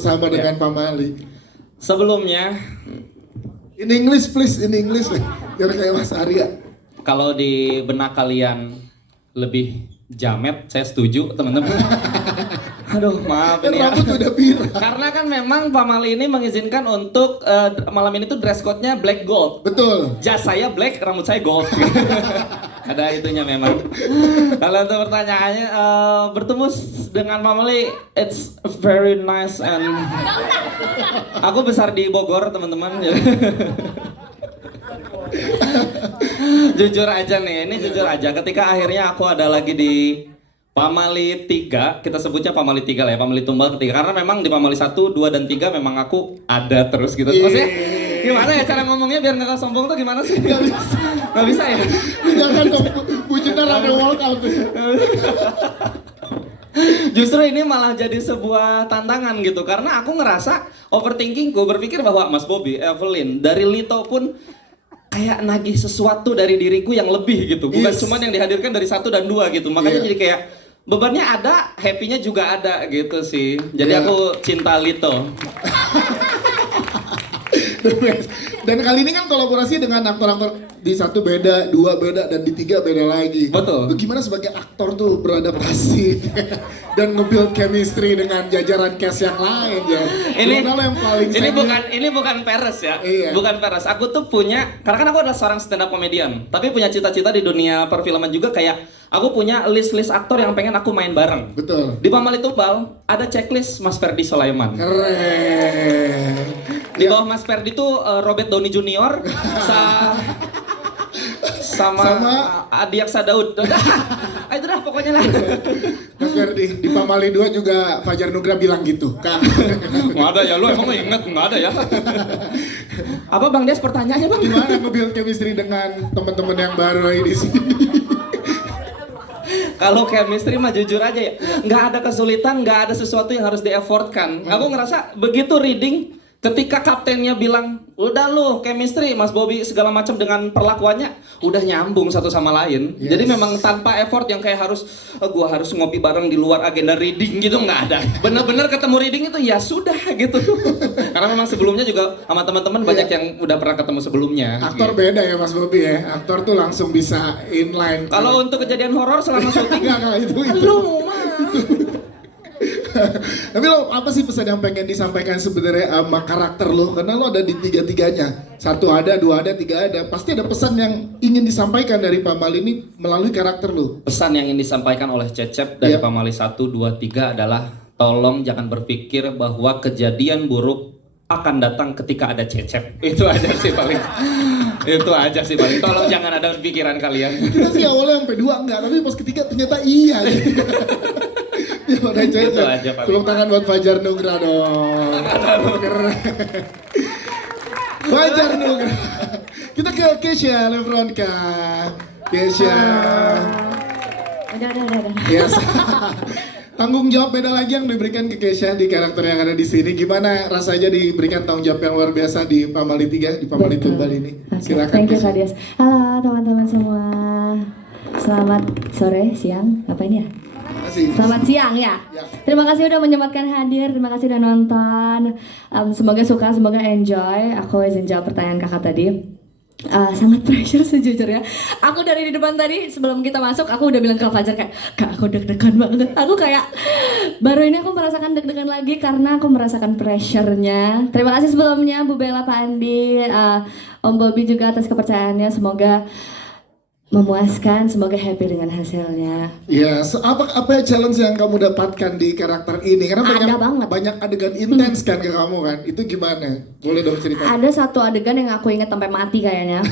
sama dengan Pamali. Sebelumnya, In English please, in English. Biar kayak Mas Arya. kalau di benak kalian lebih jamet, saya setuju teman-teman. Aduh, maaf Kan ini ya. rambut udah pirang. Karena kan memang Pamali ini mengizinkan untuk malam ini tuh dress code-nya black gold. Betul. Jas saya black, rambut saya gold. Ada itunya memang. Kalau untuk pertanyaannya, bertemu dengan Pamali, it's very nice and aku besar di Bogor teman-teman. Jujur aja nih, ini jujur aja. Ketika akhirnya aku ada lagi di Pamali 3, kita sebutnya Pamali 3 lah ya, Pamali Tumbal ketiga. Karena memang di Pamali 1, 2, dan 3 memang aku ada terus gitu. Maksudnya gimana ya cara ngomongnya biar nggak sombong tuh gimana sih? Nggak bisa. Nggak bisa ya? Jangan dong, bujukan ada walkout. Justru ini malah jadi sebuah tantangan gitu. Karena aku ngerasa overthinkingku berpikir bahwa Mas Bobby, Evelyn, dari Lito pun kayak nagih sesuatu dari diriku yang lebih gitu. Bukan cuma yang dihadirkan dari 1 dan 2 gitu. Makanya jadi kayak bebannya ada, happy-nya juga ada gitu sih. Jadi aku cinta Lito. Dan kali ini kan kolaborasi dengan aktor-aktor di 1 beda, 2 beda, dan di 3 beda lagi. Betul. Itu gimana sebagai aktor tuh beradaptasi dan nge-build chemistry dengan jajaran cast yang lain ya? Yang paling ini bukan peres ya. Iya. Bukan peres. Aku tuh punya, karena kan aku adalah seorang stand up comedian, tapi punya cita-cita di dunia perfilman juga kayak aku punya list-list aktor yang pengen aku main bareng. Betul. Di Pamali Tumbal ada checklist Mas Ferdi Sulaiman. Keren. Di bawah Mas Ferdi tuh Robert Downey Jr. sama Adiaksa Daud. Itu dah pokoknya lah. Mas Ferdi, di Pamali 2 juga Fajar Nugra bilang gitu, Kang. Nggak ada ya, lu emang inget? Nggak ada ya. Apa Bang Des pertanyaannya Bang? Gimana nge-build chemistry dengan teman-teman yang baru lagi di sini? Kalau chemistry mah jujur aja ya, nggak ada kesulitan, nggak ada sesuatu yang harus di-effortkan. Aku ngerasa begitu reading, ketika kaptennya bilang, udah lu chemistry Mas Bobby segala macam dengan perlakuannya, udah nyambung satu sama lain. Jadi memang tanpa effort yang kayak harus, gua harus ngopi bareng di luar agenda reading gitu, nggak ada. Bener-bener ketemu reading itu ya sudah gitu. Karena memang sebelumnya juga sama teman-teman banyak yang udah pernah ketemu sebelumnya. Aktor beda ya Mas Bobby ya, aktor tuh langsung bisa inline. Kalau untuk kejadian horor selama syuting, Enggak, itu. lu mah. Tapi lo apa sih pesan yang pengen disampaikan sebenarnya sama karakter lo? Karena lo ada di 3-3-nya. 1 ada, 2 ada, 3 ada. Pasti ada pesan yang ingin disampaikan dari Pamali ini melalui karakter lo. Pesan yang ingin disampaikan oleh Cecep dari Pamali 1, 2, 3 adalah tolong jangan berpikir bahwa kejadian buruk akan datang ketika ada Cecep. Itu aja sih paling. Itu aja sih paling. Tolong jangan ada pikiran kalian. Kita sih awalnya sampai 2 enggak, tapi pas ketiga ternyata iya. Ya udah Cecep. Itu aja paling. Tepuk tangan buat Fajar Nugra dong. Keren. Fajar Nugra. Kita ke Kesha Levronka. Kesha. Udah. Yes. Tanggung jawab beda lagi yang diberikan ke Kesha di karakter yang ada di sini. Gimana rasanya diberikan tanggung jawab yang luar biasa di Pamali 3, di Pamali Tumbal ini? Silakan. Thank you Kak Dias. Halo teman-teman semua. Selamat sore, siang, apa ini ya? Selamat siang ya. Terima kasih udah menyempatkan hadir, terima kasih udah nonton. Semoga suka, semoga enjoy. Aku izin jawab pertanyaan kakak tadi. Sangat pressure sejujurnya. Aku dari di depan tadi sebelum kita masuk aku udah bilang ke Fajar kayak, Kak aku deg-degan banget. Aku kayak baru ini aku merasakan deg-degan lagi karena aku merasakan pressure-nya. Terima kasih sebelumnya Bu Bella, Pak Andi, Om Bobby juga atas kepercayaannya. Semoga memuaskan, semoga happy dengan hasilnya. Ya, apa challenge yang kamu dapatkan di karakter ini? Karena banyak adegan intens kan ke kamu kan. Itu gimana? Boleh dong cerita. Ada satu adegan yang aku ingat sampai mati kayaknya.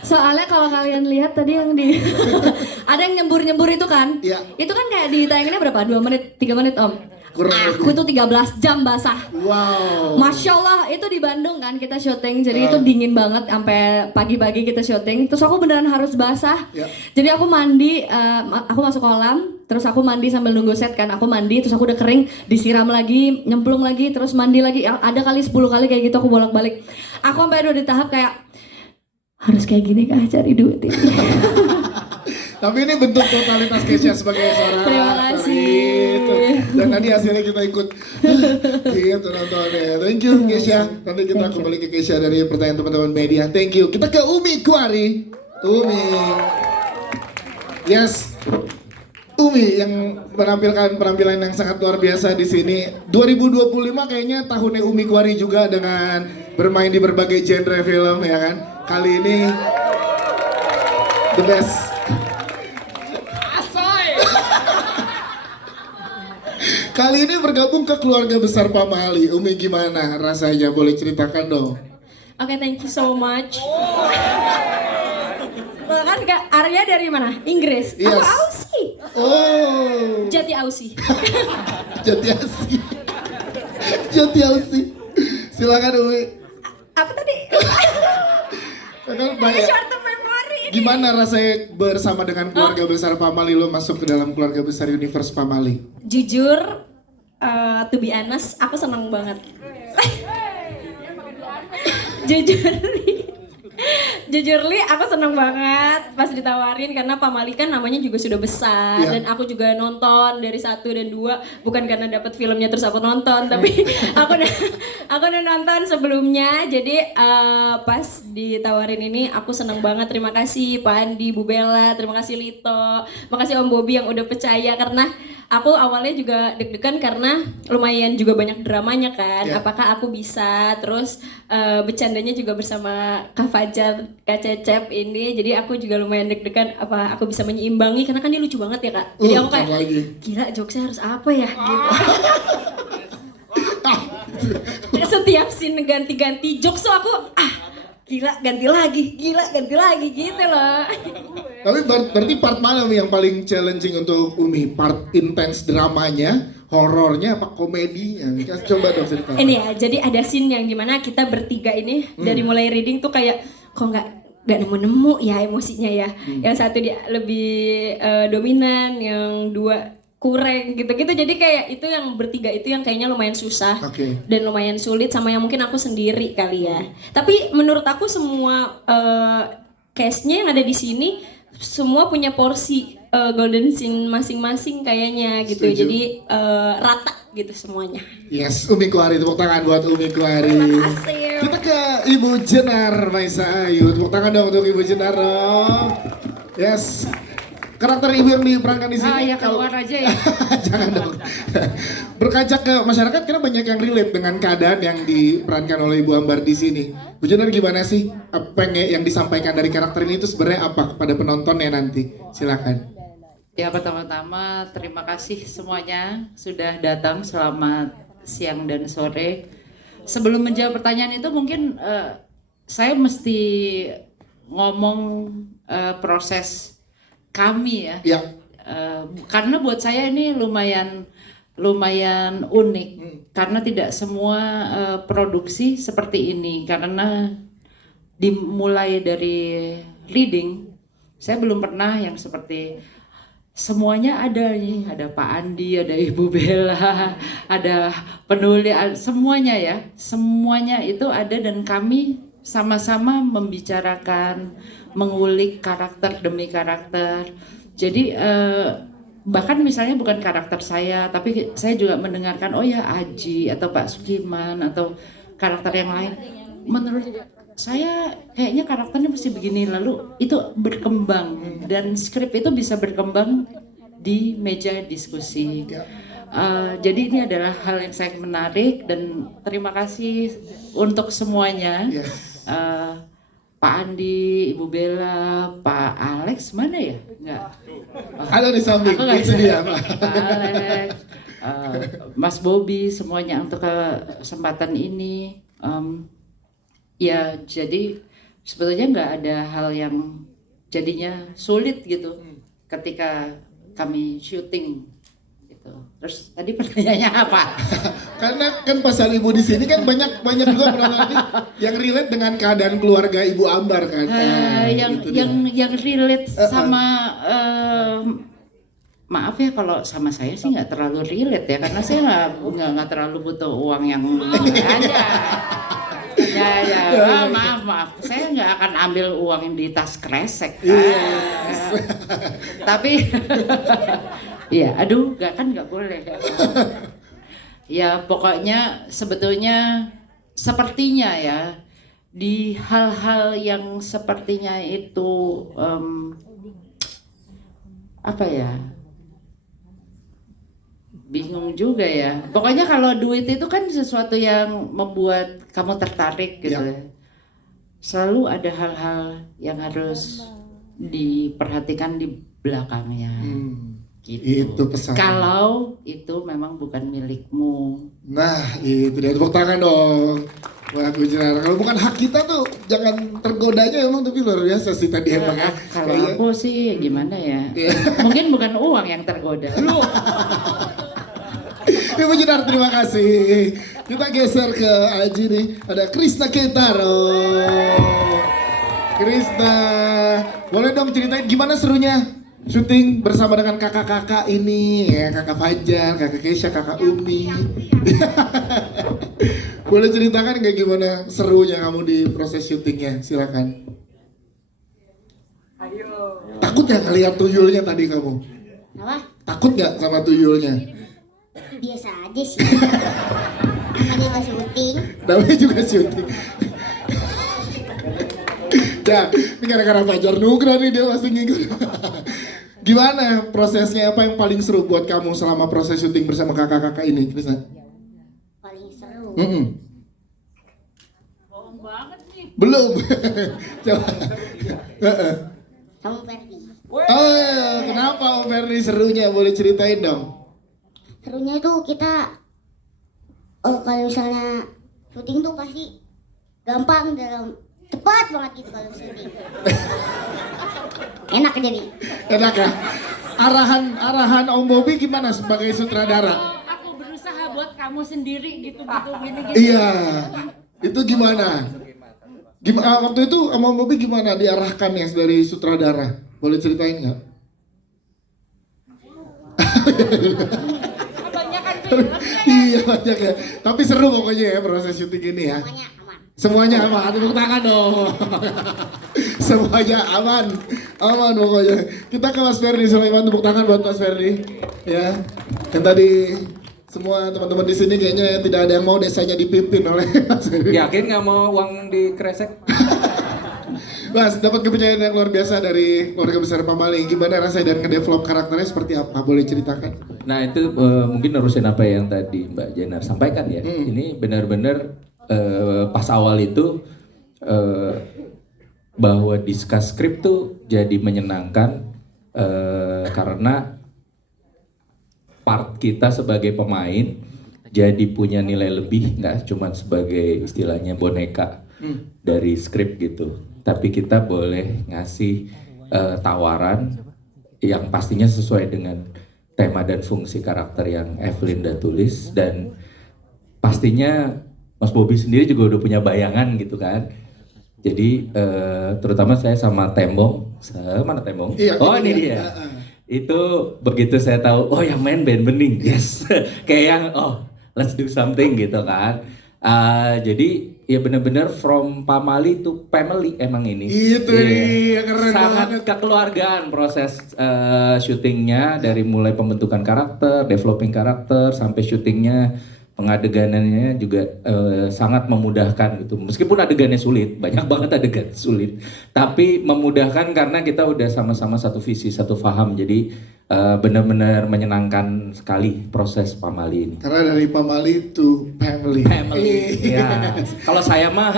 Soalnya kalau kalian lihat tadi yang di ada yang nyembur-nyembur itu kan? Iya. Itu kan kayak ditayanginnya berapa? 2 menit, 3 menit Om? Aku tuh 13 jam basah. Wow. Masya Allah, itu di Bandung kan kita syuting. Jadi itu dingin banget sampai pagi-pagi kita syuting. Terus aku beneran harus basah. Jadi aku mandi, aku masuk kolam. Terus aku mandi sambil nunggu set kan. Aku mandi, terus aku udah kering, disiram lagi, nyemplung lagi, terus mandi lagi. Ada kali 10 kali kayak gitu aku bolak-balik. Aku sampai udah di tahap kayak harus kayak gini kah cari duit ini. Tapi ini bentuk totalitas Kesha sebagai seorang Terima kasih. Dan tadi hasilnya kita ikut gitu nontonnya. Thank you Keisha. Nanti kita kembali ke Keisha dari pertanyaan teman-teman media. Thank you. Kita ke Umi Kuari. Umi. Yes. Umi yang menampilkan penampilan yang sangat luar biasa di sini. 2025 kayaknya tahunnya Umi Kuari juga dengan bermain di berbagai genre film ya kan. Kali ini the best. Kali ini bergabung ke keluarga besar Pamali. Umi gimana rasanya? Boleh ceritakan dong. Oke, thank you so much. Kan Arya dari mana? Inggris. Yes. Aku Aussie. Oh. Jati Aussie. Jati Aussie. Jati Aussie. Silakan Umi. Apa tadi? Kan banyak. Short term memory ini. Gimana rasanya bersama dengan keluarga besar Pamali, lo masuk ke dalam keluarga besar universe Pamali? Jujur, to be honest, aku senang banget. Jujur Li, aku senang banget pas ditawarin karena Pamali kan namanya juga sudah besar dan aku juga nonton dari 1 dan 2 bukan karena dapat filmnya terus aku nonton tapi aku udah nonton sebelumnya jadi pas ditawarin ini aku senang banget. Terima kasih Pak Andi, Bu Bella, terima kasih Lito, makasih Om Bobby yang udah percaya karena aku awalnya juga deg-degan karena lumayan juga banyak dramanya kan. Apakah aku bisa terus bercandanya juga bersama Kak Fajar, Kak Cecep ini. Jadi aku juga lumayan deg-degan apa aku bisa menyeimbangi karena kan dia lucu banget ya Kak. Jadi aku kayak gila jokesnya harus apa ya gitu. Setiap scene ganti-ganti jokes so aku gila ganti lagi gitu loh. Tapi berarti part mana Umi yang paling challenging untuk Umi? Part intens dramanya, horornya, apa komedinya? Coba dong cerita. Ini ya, jadi ada scene yang dimana kita bertiga ini dari mulai reading tuh kayak kok nggak nemu-nemu ya emosinya ya. Yang satu dia lebih dominan, yang dua kurang gitu-gitu. Jadi kayak itu yang bertiga itu yang kayaknya lumayan susah dan lumayan sulit sama yang mungkin aku sendiri kali ya. Tapi menurut aku semua case-nya yang ada di sini semua punya porsi golden scene masing-masing kayaknya gitu. Setuju. Jadi rata gitu semuanya. Yes, Umi Kuari, tepuk tangan buat Umi Kuari. Terima kasih. Kita ke Ibu Jenar Maisa Ayu, tepuk tangan dong untuk Ibu Jenar dong. Yes. Karakter ibu yang diperankan di sini. Ya keluar aja ya. Jangan dong. Berkaca ke masyarakat karena banyak yang relate dengan keadaan yang diperankan oleh Ibu Ambar di sini. Bu Jenar gimana sih? Apa yang disampaikan dari karakter ini itu sebenarnya apa kepada penontonnya nanti? Silakan. Ya pertama-tama terima kasih semuanya sudah datang. Selamat siang dan sore. Sebelum menjawab pertanyaan itu mungkin saya mesti ngomong proses kami ya. Karena buat saya ini lumayan unik karena tidak semua produksi seperti ini karena dimulai dari reading saya belum pernah yang seperti semuanya ada nih, ada Pak Andi, ada Ibu Bella, ada penulis, semuanya itu ada dan kami sama-sama membicarakan, mengulik karakter demi karakter. Jadi bahkan misalnya bukan karakter saya, tapi saya juga mendengarkan oh ya Aji atau Pak Sukiman atau karakter yang lain. Menurut saya kayaknya karakternya mesti begini, lalu itu berkembang dan skrip itu bisa berkembang di meja diskusi. Jadi ini adalah hal yang sangat menarik dan terima kasih untuk semuanya. Pak Andi, Ibu Bella, Pak Alex mana ya? Enggak. Ada di samping. Itu dia, Pak. Alex, Mas Bobby, semuanya untuk kesempatan ini. Ya jadi sebetulnya nggak ada hal yang jadinya sulit gitu ketika kami syuting. Terus tadi pertanyaannya apa? Karena kan pasal ibu di sini kan banyak juga penonton yang relate dengan keadaan keluarga Ibu Ambar kan. Yang relate sama maaf ya kalau sama saya sih nggak terlalu relate ya karena saya nggak terlalu butuh uang yang ada. Maaf, saya nggak akan ambil uang yang di tas kresek. Tapi Iya, aduh, nggak boleh. Ya pokoknya sebetulnya sepertinya ya di hal-hal yang sepertinya itu apa ya? Bingung juga ya. Pokoknya kalau duit itu kan sesuatu yang membuat kamu tertarik gitu. Ya. Ya. Selalu ada hal-hal yang harus diperhatikan di belakangnya. Gitu. Itu pesan. Kalau itu memang bukan milikmu. Nah, itu dia, tepuk tangan dong buat Gujarat. Kalau bukan hak kita tuh jangan tergodanya emang, tapi luar biasa sih tadi emang ya. Kalau Kayak- aku sih gimana ya? Iya. Mungkin bukan uang yang tergoda. Ibu Jenar, terima kasih. Kita geser ke Aji nih. Ada Krisna Ketaro. Krisna, boleh dong ceritain gimana serunya syuting bersama dengan kakak-kakak ini ya, kakak Fajar, kakak Kesha, kakak Umi. Boleh ceritakan nggak gimana serunya kamu di proses syutingnya? Silakan. Takut nggak ngeliat tuyulnya tadi kamu? Apa? Takut nggak sama tuyulnya? Biasa aja sih. Namanya nggak syuting. Namanya juga syuting. Ya, ini gara-gara Fajar Nugra nih dia masih ngikut. Gimana prosesnya, apa yang paling seru buat kamu selama proses syuting bersama kakak-kakak ini, Krisna? Paling seru. Belum. Coba. Sama Ferdi. Oh, kenapa Om Ferdi serunya? Boleh ceritain dong. Serunya tuh kita kalau misalnya syuting tuh pasti gampang dalam cepat banget gitu kalau syuting. Enak jadi. Enak ya? Arahan Om Bobi gimana sebagai sutradara? Aku berusaha buat kamu sendiri gitu-gitu gini. Iya. Itu gimana? Waktu itu sama Om Bobi gimana diarahkannya dari sutradara? Boleh ceritain nggak? Kebanyakan film. Iya banyak ya. Tapi seru pokoknya ya proses syuting ini ya. Semuanya aman. Semuanya aman. Tepuk tangan dong. Semuanya aman. Aman pokoknya. Kita ke Mas Ferdi Sulaiman, tepuk tangan buat Mas Ferdi. Ya. Yang tadi semua teman-teman di sini kayaknya tidak ada yang mau desanya dipimpin oleh Mas Ferdi. Yakin nggak mau uang dikresek? Mas, dapat kepercayaan yang luar biasa dari keluarga besar Pamali. Gimana rasanya dan ngedevelop karakternya seperti apa? Boleh ceritakan? Nah itu mungkin nerusin apa yang tadi Mbak Jenar sampaikan ya. Ini benar-benar pas awal itu bahwa discuss script tuh jadi menyenangkan karena part kita sebagai pemain jadi punya nilai lebih, nggak cuma sebagai istilahnya boneka dari skrip gitu. Tapi kita boleh ngasih tawaran yang pastinya sesuai dengan tema dan fungsi karakter yang Evelyn udah tulis, dan pastinya Mas Bobi sendiri juga udah punya bayangan gitu kan. Jadi terutama saya sama Tembong, mana Tembong? Iya, Oh ini dia. Itu begitu saya tahu, oh yang main band Bening, yes. Kayak yang let's do something gitu kan. Jadi ya benar-benar from Pamali to family emang ini. Itu dia, keren Sangat banget. kekeluargaan proses syutingnya, dari mulai pembentukan karakter, developing karakter, sampai syutingnya, pengadeganannya juga sangat memudahkan gitu. Meskipun adegannya sulit, banyak banget adegan sulit, tapi memudahkan karena kita udah sama-sama satu visi, satu paham. Jadi benar-benar menyenangkan sekali proses Pamali ini. Karena dari Pamali to family. Family. Ya. Kalau saya mah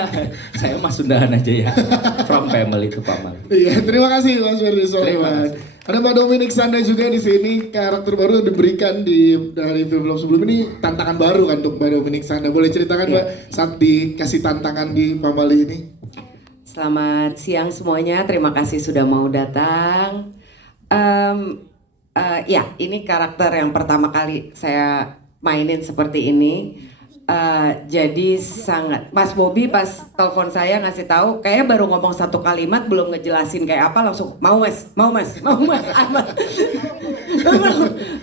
Sundahan aja ya. From family to Pamali. Iya, terima kasih Mas Ferdi Sulaiman. Ada Mbak Dominic Sanda juga di sini, karakter baru diberikan dari film sebelum ini, tantangan baru kan untuk Mbak Dominic Sanda. Boleh ceritakan Mbak saat dikasih tantangan di Pamali ini? Selamat siang semuanya, terima kasih sudah mau datang. Ya, ini karakter yang pertama kali saya mainin seperti ini. Jadi sangat, Mas Bobi pas telepon saya ngasih tahu, kayaknya baru ngomong satu kalimat, belum ngejelasin kayak apa, langsung mau mas, amat.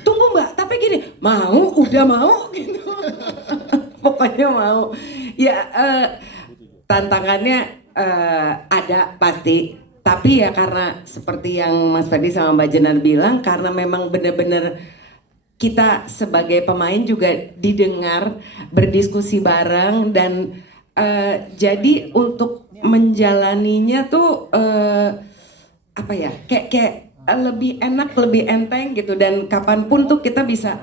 Tunggu mbak, tapi gini, udah mau gitu. Pokoknya mau. Ya tantangannya ada pasti. Tapi ya karena seperti yang Mas Ferdi sama Mbak Jenar bilang, karena memang bener-bener kita sebagai pemain juga didengar, berdiskusi bareng dan jadi untuk menjalaninya tuh apa ya, kayak lebih enak, lebih enteng gitu, dan kapanpun tuh kita bisa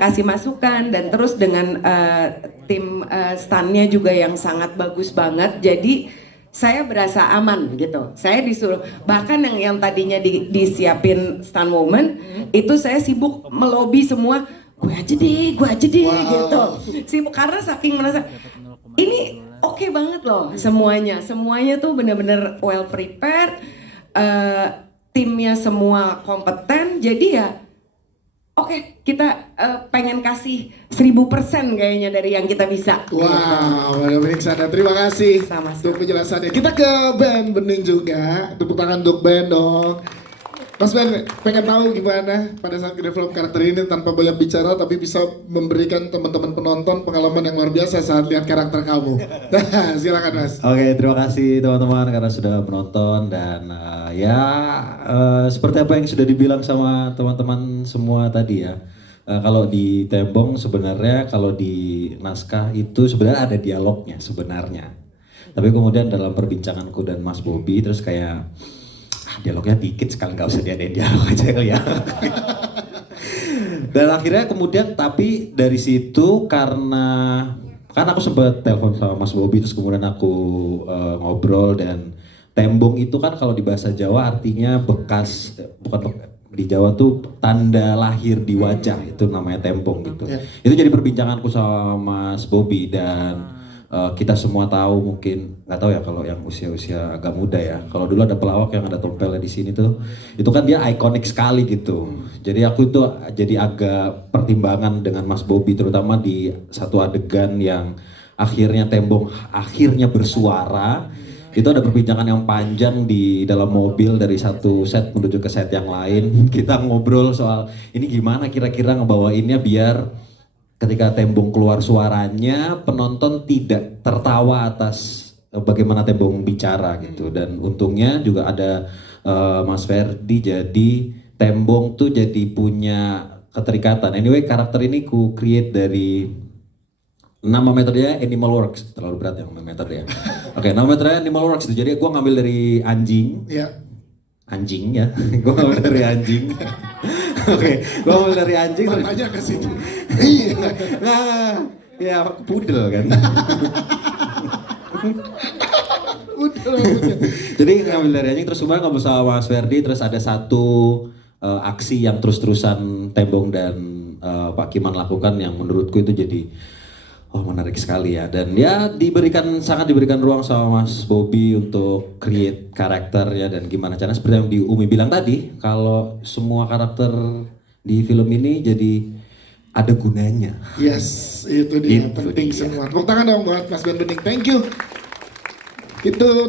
kasih masukan, dan terus dengan tim stunnya juga yang sangat bagus banget, jadi saya berasa aman gitu. Saya disuruh, bahkan yang tadinya disiapin stunt woman, itu saya sibuk melobi semua, gue aja deh gitu. Sibuk karena saking merasa ini oke banget loh semuanya tuh bener-bener well prepared, timnya semua kompeten, jadi ya oke, kita pengen kasih 1000% kayaknya dari yang kita bisa. Wow, Mbak Bening Sada, terima kasih Sama-sama. untuk penjelasannya. Kita ke band Bening juga, tepuk tangan untuk band dong. Mas Ben, pengen tahu gimana pada saat develop karakter ini tanpa banyak bicara tapi bisa memberikan teman-teman penonton pengalaman yang luar biasa saat lihat karakter kamu. Silakan Mas. Oke, terima kasih teman-teman karena sudah menonton dan seperti apa yang sudah dibilang sama teman-teman semua tadi ya. Kalau di Tembong sebenarnya, kalau di naskah itu sebenarnya ada dialognya sebenarnya. Tapi kemudian dalam perbincanganku dan Mas Bobi terus kayak dialognya dikit sekali, nggak usah diadain dialog aja kali ya. Dan akhirnya kemudian tapi dari situ karena kan aku sempat telepon sama Mas Bobi terus kemudian aku ngobrol, dan tembong itu kan kalau di bahasa Jawa artinya bekas, di Jawa tuh tanda lahir di wajah, itu namanya tembong gitu. Itu jadi perbincanganku sama Mas Bobi, dan kita semua tahu, mungkin nggak tahu ya kalau yang usia-usia agak muda ya. Kalau dulu ada pelawak yang ada tompelnya di sini tuh, itu kan dia ikonik sekali gitu. Jadi aku itu jadi agak pertimbangan dengan Mas Bobi, terutama di satu adegan yang akhirnya tembong akhirnya bersuara. Itu ada perbincangan yang panjang di dalam mobil dari satu set menuju ke set yang lain. Kita ngobrol soal ini gimana kira-kira ngebawainnya biar ketika tembong keluar suaranya, penonton tidak tertawa atas bagaimana tembong bicara gitu. Dan untungnya juga ada Mas Ferdi, jadi tembong tuh jadi punya keterikatan. Anyway, karakter ini ku create dari nama metodenya Animal Works, terlalu berat ya metode ya. Oke, nama metodenya Animal Works, jadi gue ngambil dari anjing. Iya. Anjing ya, gue ngambil dari anjing. Oke, gue ngambil dari anjing. Makanya ke situ. Iya. Nah, ya pudel kan. Jadi ngambil dari anjing, terus kemarin ngobrol sama Mas Ferdi, terus ada satu aksi yang terus-terusan Tembong dan Pak Kiman lakukan yang menurutku itu jadi menarik sekali ya. Dan ya sangat diberikan ruang sama Mas Bobi untuk create karakter ya, dan gimana caranya seperti yang di Umi bilang tadi, kalau semua karakter di film ini jadi ada gunanya. Yes, itu dia Itu penting dia. semua. Tepuk tangan dong buat Mas Ben Bening. Thank you. Itu